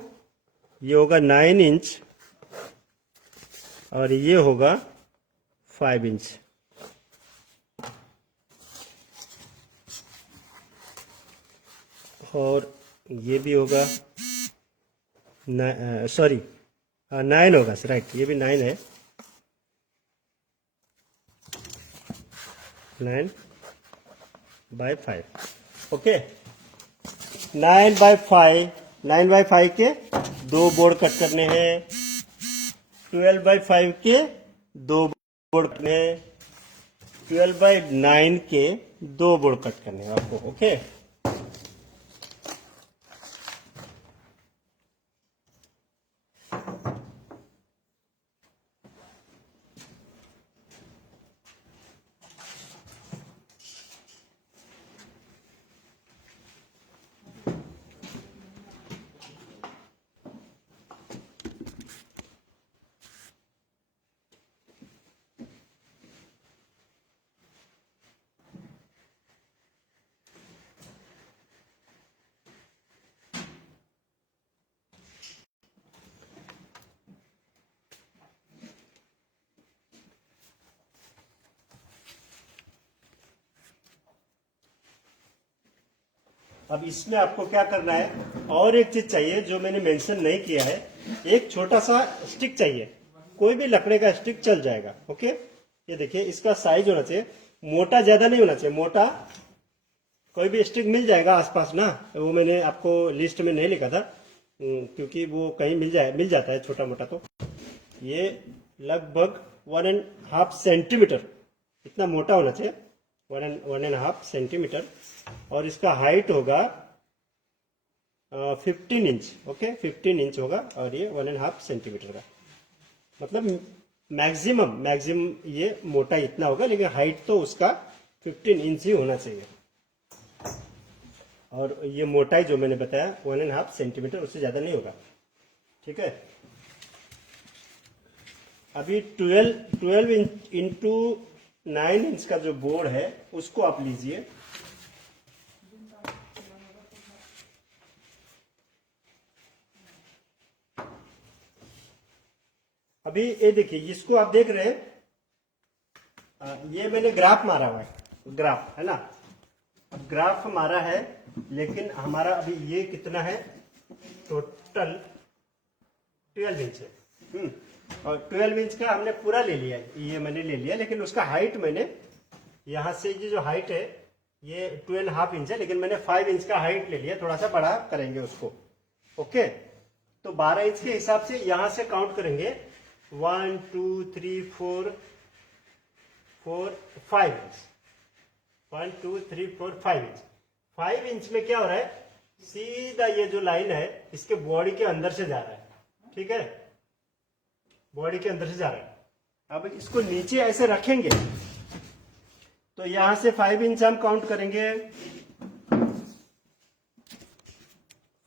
ये होगा 9 इंच और ये होगा 5 इंच। और ये भी होगा सॉरी 9 होगा, राइट, ये भी 9 है, 9/5। ओके, 9/5 के 2 बोर्ड कट करने हैं, 12/5 के 2 बोर्ड करने हैं, 12/9 के 2 बोर्ड कट करने हैं आपको। ओके, अब इसमें आपको क्या करना है, और एक चीज चाहिए जो मैंने मेंशन नहीं किया है, एक छोटा सा स्टिक चाहिए, कोई भी लकड़े का स्टिक चल जाएगा। ओके, ये देखिए, इसका साइज होना चाहिए, मोटा ज्यादा नहीं होना चाहिए, मोटा कोई भी स्टिक मिल जाएगा आसपास ना, वो मैंने आपको लिस्ट में नहीं लिखा था क्योंकि वो कहीं मिल जाता है छोटा मोटा। तो ये लगभग 1.5 सेंटीमीटर इतना मोटा होना चाहिए, 1.5 सेंटीमीटर, और इसका हाइट होगा 15 इंच। ओके, 15 इंच होगा, और ये 1.5 सेंटीमीटर का, मतलब मैक्सिमम ये मोटा इतना होगा, लेकिन हाइट तो उसका 15 इंच ही होना चाहिए। और ये मोटाई जो मैंने बताया 1.5 सेंटीमीटर, उससे ज्यादा नहीं होगा। ठीक है, अभी 12 इंटू 9 इंच का जो बोर्ड है उसको आप लीजिए। अभी ये देखिए, इसको आप देख रहे हैं, ये मैंने ग्राफ मारा हुआ है, ग्राफ है ना, अब ग्राफ मारा है, लेकिन हमारा अभी ये कितना है, टोटल 12 इंच है। और 12 इंच का हमने पूरा ले लिया, ये मैंने ले लिया, लेकिन उसका हाइट मैंने यहां से, ये जो हाइट है ये 2.5 इंच है, लेकिन मैंने 5 इंच का हाइट ले लिया, थोड़ा सा बड़ा करेंगे उसको। ओके, तो 12 इंच के हिसाब से यहां से काउंट करेंगे, 1 2 3 4 5 इंच, 1 2 3 4 5 इंच। 5 इंच में क्या हो रहा है, सीधा ये जो लाइन है इसके बॉडी के अंदर से जा रहा है। ठीक है, बॉडी के अंदर से जा रहा है। अब इसको नीचे ऐसे रखेंगे तो यहां से 5 इंच हम काउंट करेंगे,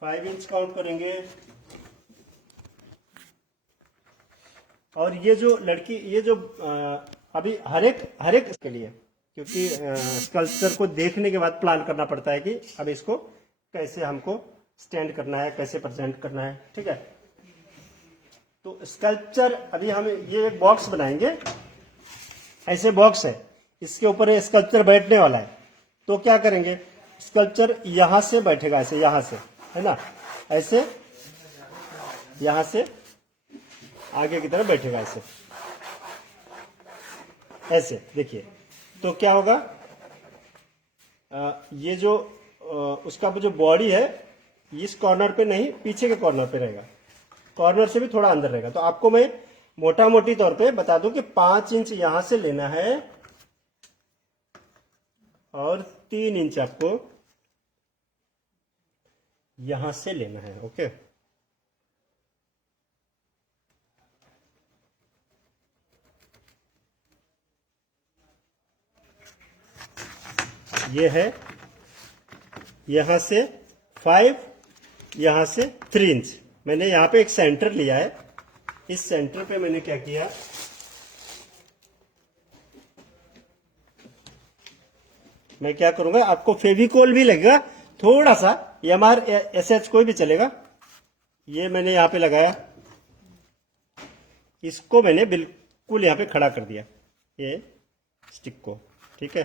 5 इंच काउंट करेंगे। और ये जो लड़की, ये जो अभी हर एक के लिए, क्योंकि स्कल्पचर को देखने के बाद प्लान करना पड़ता है कि अब इसको कैसे हमको स्टैंड करना है, कैसे प्रेजेंट करना है। ठीक है, तो स्कल्पचर अभी हम ये एक बॉक्स बनाएंगे, ऐसे बॉक्स है, इसके ऊपर ये स्कल्पचर बैठने वाला है। तो क्या करेंगे, स्कल्पचर यहां से बैठेगा, ऐसे यहां से, है ना, ऐसे यहां से आगे की तरफ बैठेगा, ऐसे ऐसे देखिए। तो क्या होगा, ये जो उसका जो बॉडी है इस कॉर्नर पे नहीं, पीछे के कॉर्नर पे रहेगा, कॉर्नर से भी थोड़ा अंदर रहेगा। तो आपको मैं मोटा मोटी तौर पे बता दूं कि 5 इंच यहां से लेना है और 3 इंच आपको यहां से लेना है। ओके, ये है यहां से 5, यहां से 3 इंच। मैंने यहां पे एक सेंटर लिया है, इस सेंटर पे मैंने क्या किया, मैं क्या करूंगा, आपको फेविकोल भी लगेगा थोड़ा सा MR SH कोई भी चलेगा। ये मैंने यहाँ पे लगाया, इसको मैंने बिल्कुल यहाँ पे खड़ा कर दिया, ये स्टिक को, ठीक है।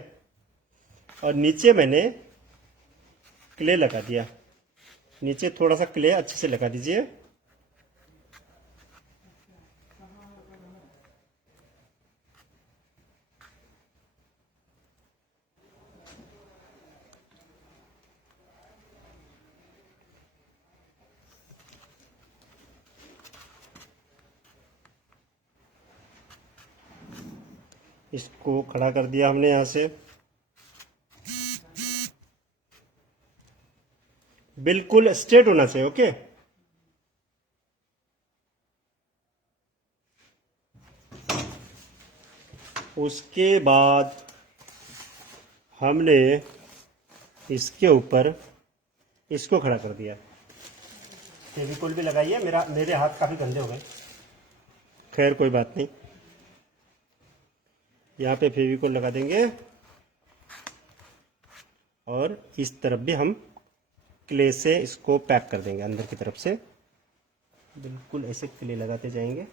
और नीचे मैंने क्ले लगा दिया, नीचे थोड़ा सा क्ले अच्छे से लगा दीजिए। इसको खड़ा कर दिया हमने यहां से, बिल्कुल स्ट्रेट होना चाहिए, ओके। उसके बाद हमने इसके ऊपर इसको खड़ा कर दिया। फेविकोल भी लगाइए, मेरे हाथ काफी गंदे हो गए, खैर कोई बात नहीं। यहाँ पे फेविकोल लगा देंगे और इस तरफ भी हम क्ले से इसको पैक कर देंगे अंदर की तरफ से, बिल्कुल ऐसे क्ले लगाते जाएंगे।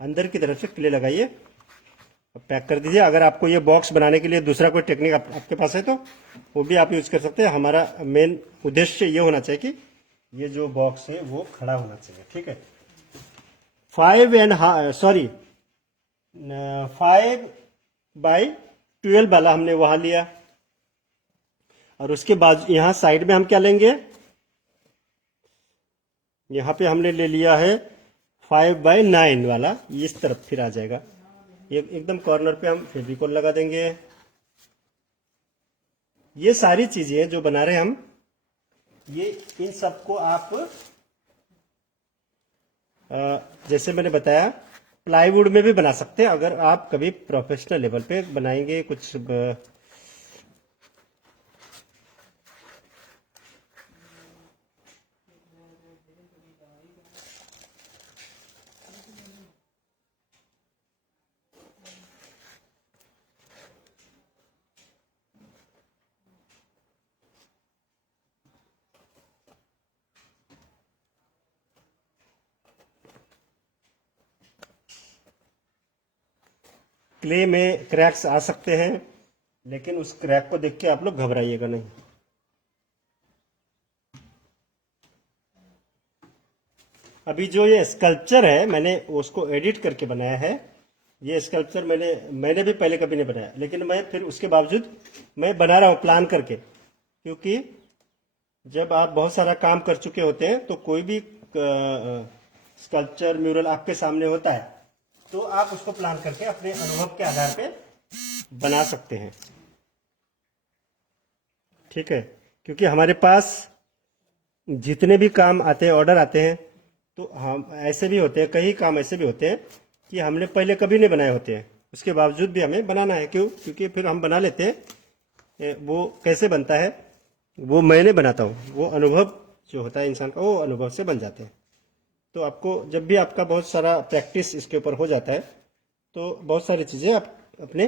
अंदर की तरफ से क्ले लगाइए, पैक कर दीजिए। अगर आपको ये बॉक्स बनाने के लिए दूसरा कोई टेक्निक आपके पास है तो वो भी आप यूज कर सकते हैं। हमारा मेन उद्देश्य ये होना चाहिए कि ये जो बॉक्स है वो खड़ा होना चाहिए, ठीक है। 5/12 वाला हमने वहां लिया, और उसके बाद यहां साइड में हम क्या लेंगे, यहां पे हमने ले लिया है 5/9 वाला, इस तरफ फिर आ जाएगा। एकदम कॉर्नर पे हम फेविकोल लगा देंगे। ये सारी चीजें जो बना रहे हैं हम, ये इन सबको आप जैसे मैंने बताया प्लाईवुड में भी बना सकते हैं, अगर आप कभी प्रोफेशनल लेवल पे बनाएंगे कुछ क्ले में क्रैक्स आ सकते हैं, लेकिन उस क्रैक को देख के आप लोग घबराइएगा नहीं। अभी जो ये स्कल्पचर है मैंने उसको एडिट करके बनाया है। ये स्कल्पचर मैंने भी पहले कभी नहीं बनाया, लेकिन मैं फिर उसके बावजूद मैं बना रहा हूँ प्लान करके, क्योंकि जब आप बहुत सारा काम कर चुके होते हैं तो कोई भी स्कल्पचर म्यूरल आपके सामने होता है तो आप उसको प्लान करके अपने अनुभव के आधार पे बना सकते हैं, ठीक है। क्योंकि हमारे पास जितने भी काम आते हैं, ऑर्डर आते हैं, तो हम ऐसे भी होते हैं, कई काम ऐसे भी होते हैं कि हमने पहले कभी नहीं बनाए होते हैं, उसके बावजूद भी हमें बनाना है। क्यों? क्योंकि फिर हम बना लेते हैं। वो कैसे बनता है वो मैं नहीं बनाता हूँ, वो अनुभव जो होता है इंसान का, वो अनुभव से बन जाते हैं। तो आपको जब भी आपका बहुत सारा प्रैक्टिस इसके ऊपर हो जाता है तो बहुत सारी चीज़ें आप अपने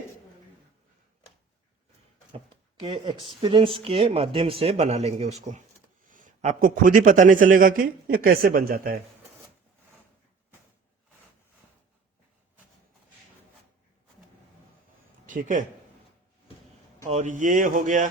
आपके एक्सपीरियंस के माध्यम से बना लेंगे उसको, आपको खुद ही पता नहीं चलेगा कि ये कैसे बन जाता है। ठीक है, और ये हो गया।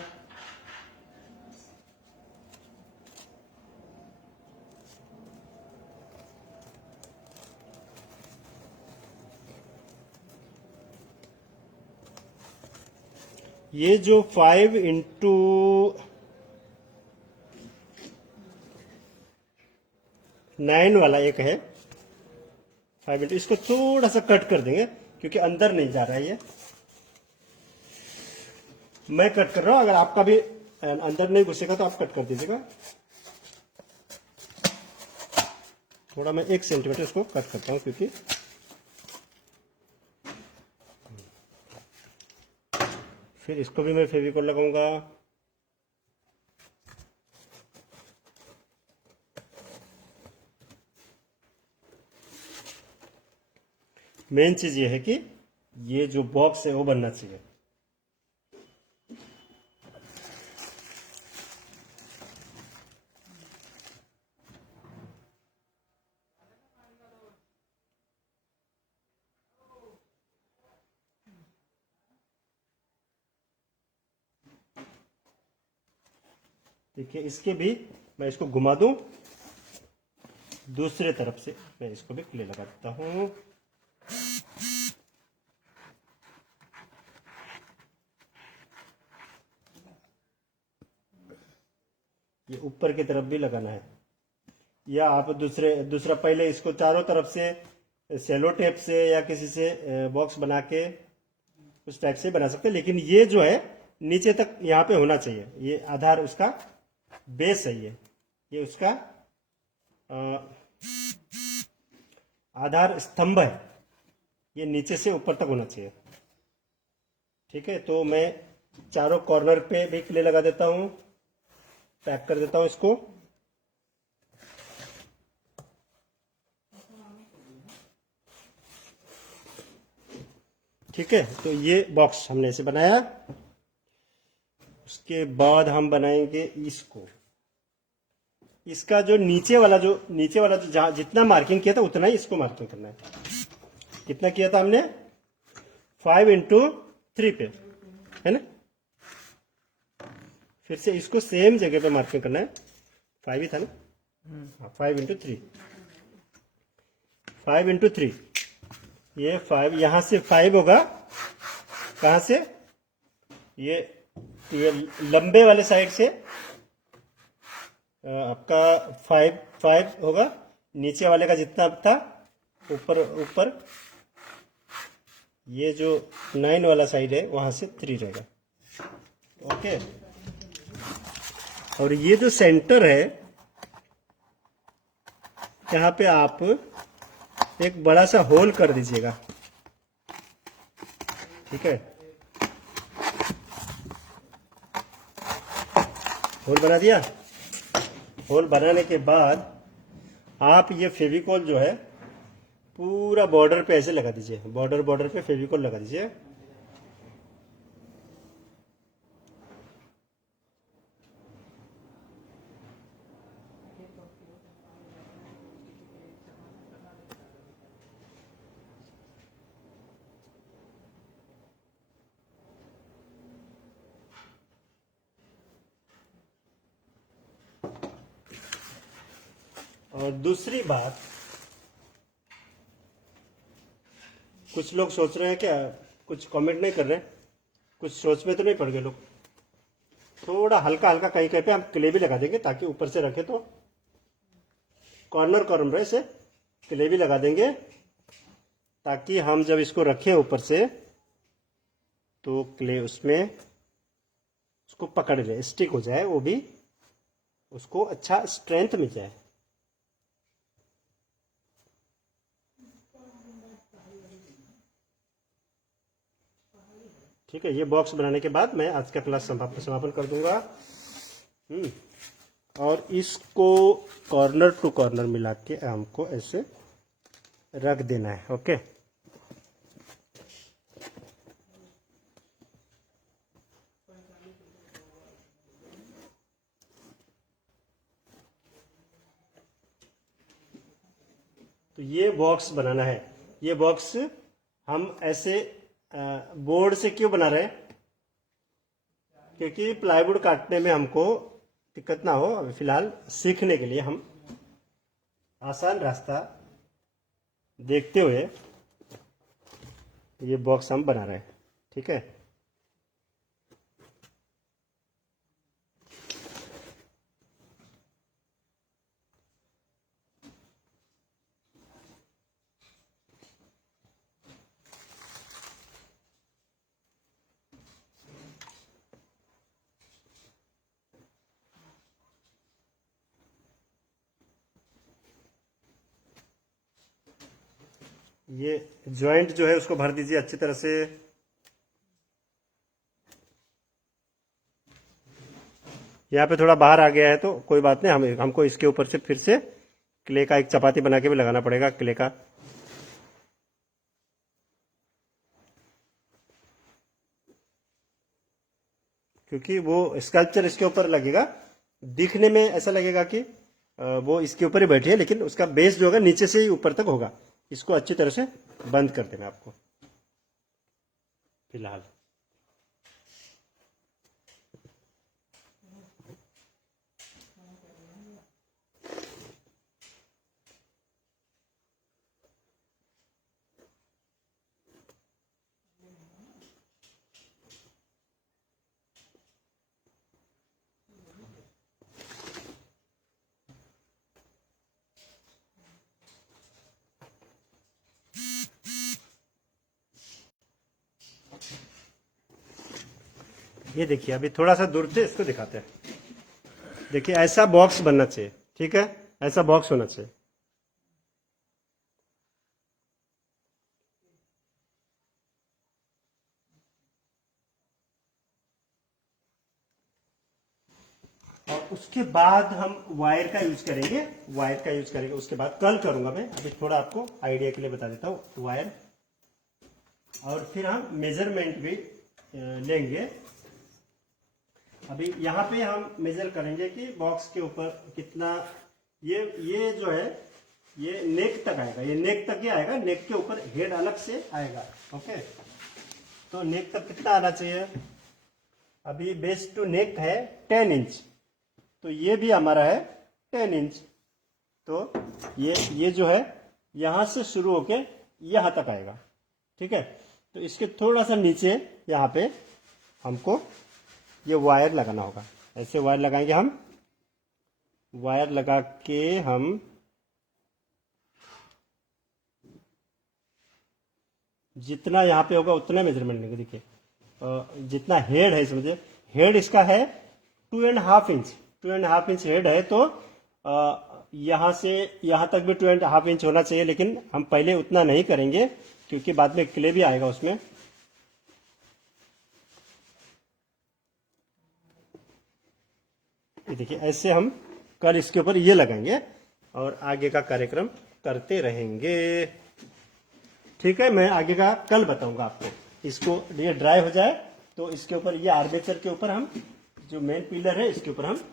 ये जो 5x9 वाला एक है, 5 इंटू, इसको थोड़ा सा कट कर देंगे क्योंकि अंदर नहीं जा रहा है। ये मैं कट कर रहा हूं, अगर आपका भी अंदर नहीं घुसेगा तो आप कट कर दीजिएगा। थोड़ा मैं 1 सेंटीमीटर इसको कट करता हूं, क्योंकि फिर इसको भी मैं फेविकोल लगाऊंगा। मेन चीज ये है कि ये जो बॉक्स है वो बनना चाहिए। देखिए इसके भी मैं इसको घुमा दूं, दूसरे तरफ से मैं इसको भी क्ले लगा देता हूं। ये ऊपर की तरफ भी लगाना है, या आप दूसरा पहले इसको चारों तरफ से सेलो टेप से या किसी से बॉक्स बना के उस टाइप से बना सकते हैं। लेकिन ये जो है नीचे तक यहाँ पे होना चाहिए, ये आधार उसका बेस है, ये उसका आधार स्तंभ है, ये नीचे से ऊपर तक होना चाहिए। ठीक है, तो मैं चारों कॉर्नर पे भी क्ले लगा देता हूं, पैक कर देता हूं इसको। ठीक है, तो ये बॉक्स हमने ऐसे बनाया। उसके बाद हम बनाएंगे इसको, इसका जो नीचे वाला जो जहां जितना मार्किंग किया था उतना ही इसको मार्किंग करना है। कितना किया था हमने? 5x3 पे, है ना। फिर से इसको सेम जगह पे मार्किंग करना है। 5 ही था ना, 5x3, 5x3। ये 5 यहां से 5 होगा, कहां से? ये लंबे वाले साइड से आपका 5 होगा, नीचे वाले का जितना था ऊपर ये जो 9 वाला साइड है वहां से 3 रहेगा। ओके, और ये जो सेंटर है यहाँ पे आप एक बड़ा सा होल कर दीजिएगा। ठीक है, होल बना दिया। होल बनाने के बाद आप ये फेविकॉल जो है पूरा बॉर्डर पे ऐसे लगा दीजिए, बॉर्डर पे फेविकॉल लगा दीजिए। और दूसरी बात, कुछ लोग सोच रहे हैं क्या, कुछ कमेंट नहीं कर रहे, कुछ सोच में तो नहीं पड़ गए लोग। थोड़ा हल्का हल्का कहीं कहीं पे हम क्ले भी लगा देंगे, ताकि ऊपर से रखे तो कॉर्नर से क्ले भी लगा देंगे, ताकि हम जब इसको रखें ऊपर से तो क्ले उसमें उसको पकड़ ले, स्टिक हो जाए, वो भी उसको अच्छा स्ट्रेंथ मिल जाए। ठीक है, ये बॉक्स बनाने के बाद मैं आज का क्लास समापन कर दूंगा। और इसको कॉर्नर टू कॉर्नर मिला के हमको ऐसे रख देना है। ओके, तो ये बॉक्स बनाना है। ये बॉक्स हम ऐसे बोर्ड से क्यों बना रहे हैं? क्योंकि प्लाईवुड काटने में हमको दिक्कत ना हो। अभी फिलहाल सीखने के लिए हम आसान रास्ता देखते हुए ये बॉक्स हम बना रहे हैं। ठीक है, ये जॉइंट जो है उसको भर दीजिए अच्छी तरह से। यहाँ पे थोड़ा बाहर आ गया है तो कोई बात नहीं, हमको इसके ऊपर से फिर से क्ले का एक चपाती बना के भी लगाना पड़ेगा, क्ले का। क्योंकि वो स्कल्पचर इसके ऊपर लगेगा, दिखने में ऐसा लगेगा कि वो इसके ऊपर ही बैठी है, लेकिन उसका बेस जो होगा नीचे से ही ऊपर तक होगा। इसको अच्छी तरह से बंद कर देना आपको फिलहाल। ये देखिए, अभी थोड़ा सा दूर से इसको दिखाते हैं। देखिए ऐसा बॉक्स बनना चाहिए, ठीक है, ऐसा बॉक्स होना चाहिए। और उसके बाद हम वायर का यूज करेंगे, वायर का यूज करेंगे उसके बाद। कल करूंगा मैं, अभी थोड़ा आपको आइडिया के लिए बता देता हूँ वायर। और फिर हम मेजरमेंट भी लेंगे। अभी यहाँ पे हम मेजर करेंगे कि बॉक्स के ऊपर कितना, ये जो है ये नेक तक आएगा, ये नेक तक ही आएगा, नेक के ऊपर हेड अलग से आएगा। ओके, तो नेक तक कितना आना चाहिए? अभी बेस टू नेक है 10 इंच, तो ये भी हमारा है 10 इंच। तो ये जो है यहां से शुरू होके यहां तक आएगा, ठीक है। तो इसके थोड़ा सा नीचे यहाँ पे हमको ये वायर लगाना होगा। ऐसे वायर लगाएंगे हम, वायर लगा के हम जितना यहाँ पे होगा उतना मेजरमेंट लेंगे। देखिए जितना हेड है, समझे, हेड इसका है 2.5 इंच, 2.5 इंच हेड है। तो यहाँ से यहाँ तक भी 2.5 इंच होना चाहिए, लेकिन हम पहले उतना नहीं करेंगे क्योंकि बाद में क्ले भी आएगा उसमें। ये देखिए ऐसे हम कल इसके ऊपर ये लगाएंगे और आगे का कार्यक्रम करते रहेंगे, ठीक है। मैं आगे का कल बताऊंगा आपको। इसको ये ड्राई हो जाए तो इसके ऊपर, ये आर्मेचर के ऊपर हम जो मेन पिलर है इसके ऊपर हम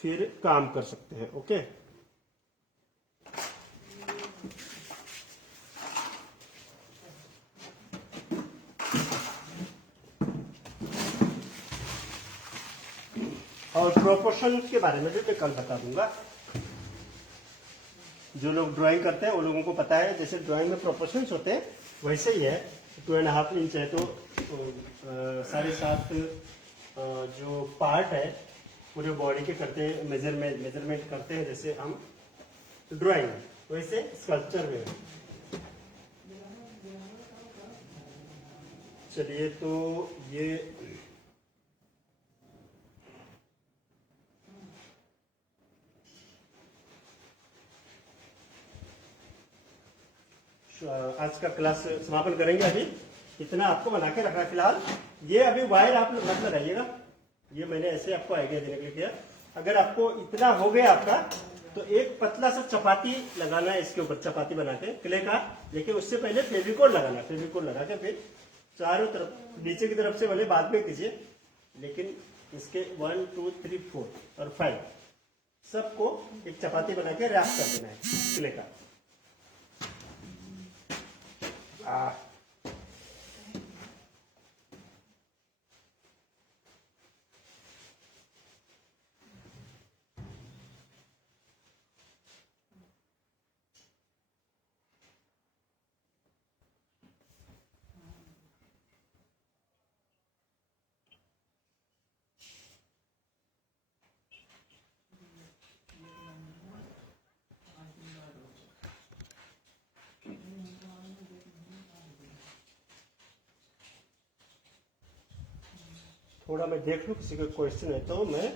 फिर काम कर सकते हैं। ओके, और प्रोपोर्शन के बारे में भी मैं कल बता दूंगा। जो लोग ड्राइंग करते हैं वो लोगों को पता है, जैसे ड्राइंग में प्रोपोर्शंस होते हैं वैसे ही है। 2.5 इंच है तो 7.5 जो पार्ट है पूरे बॉडी के करते हैं, मेजरमेंट करते हैं जैसे हम ड्राइंग, वैसे स्कल्पचर में। चलिए, तो ये आज का क्लास समापन करेंगे। अभी इतना आपको बना के रखना फिलहाल। ये अभी वायर आप मत लगाइएगा, ये मैंने ऐसे आपको आइडिया देने के लिए किया। अगर आपको इतना हो गया आपका, तो एक पतला सा चपाती लगाना है इसके ऊपर, चपाती बना के क्ले का। लेकिन उससे पहले फेविकोल लगाना, फेविकोल लगा के फिर चारों तरफ, नीचे की तरफ से भले बाद में कीजिए, लेकिन इसके 1 2 3 4 और 5 सबको एक चपाती बना के रैप कर देना है क्ले का। थोड़ा मैं देख लूँ किसी का क्वेश्चन है तो मैं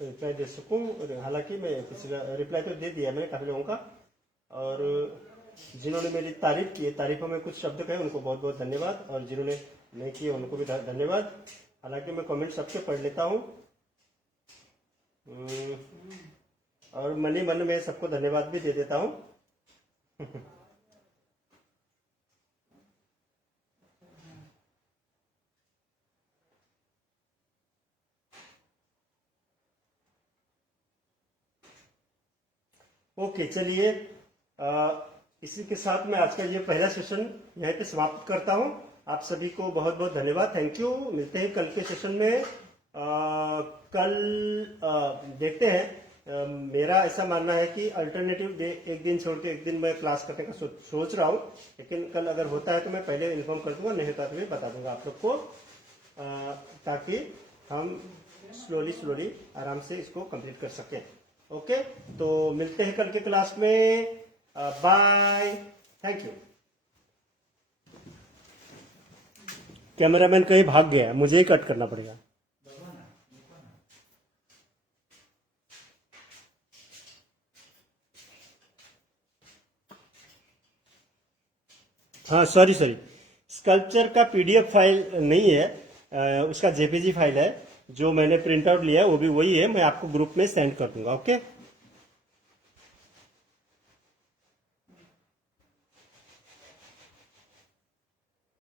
रिप्लाई दे सकूं। हालांकि मैं किसी का रिप्लाई तो दे दिया मैंने काफी लोगों का, और जिन्होंने मेरी तारीफ की, तारीफों में कुछ शब्द कहे उनको बहुत बहुत धन्यवाद, और जिन्होंने नहीं किए उनको भी धन्यवाद। हालांकि मैं कमेंट सबके पढ़ लेता हूँ, और मन ही मन में सबको धन्यवाद भी दे देता हूँ। ओके, चलिए इसी के साथ मैं आज का ये पहला सेशन यहीं पे समाप्त करता हूँ। आप सभी को बहुत बहुत धन्यवाद, थैंक यू। मिलते हैं कल के सेशन में। कल देखते हैं। मेरा ऐसा मानना है कि अल्टरनेटिव डे एक दिन छोड़ के एक दिन मैं क्लास करने का सोच रहा हूँ, लेकिन कल अगर होता है तो मैं पहले इन्फॉर्म कर दूंगा, नहीं होता तो मैं बता दूंगा आप लोग को, ताकि हम स्लोली आराम से इसको कंप्लीट कर सकें। ओके, तो मिलते हैं कल के क्लास में। Bye, thank you. कैमरामैन कहीं भाग गया, मुझे ही कट करना पड़ेगा। हाँ, सॉरी, स्कल्पचर का पीडीएफ फाइल नहीं है, उसका जेपीजी फाइल है। जो मैंने प्रिंट आउट लिया है वो भी वही है, मैं आपको ग्रुप में सेंड कर दूंगा। ओके।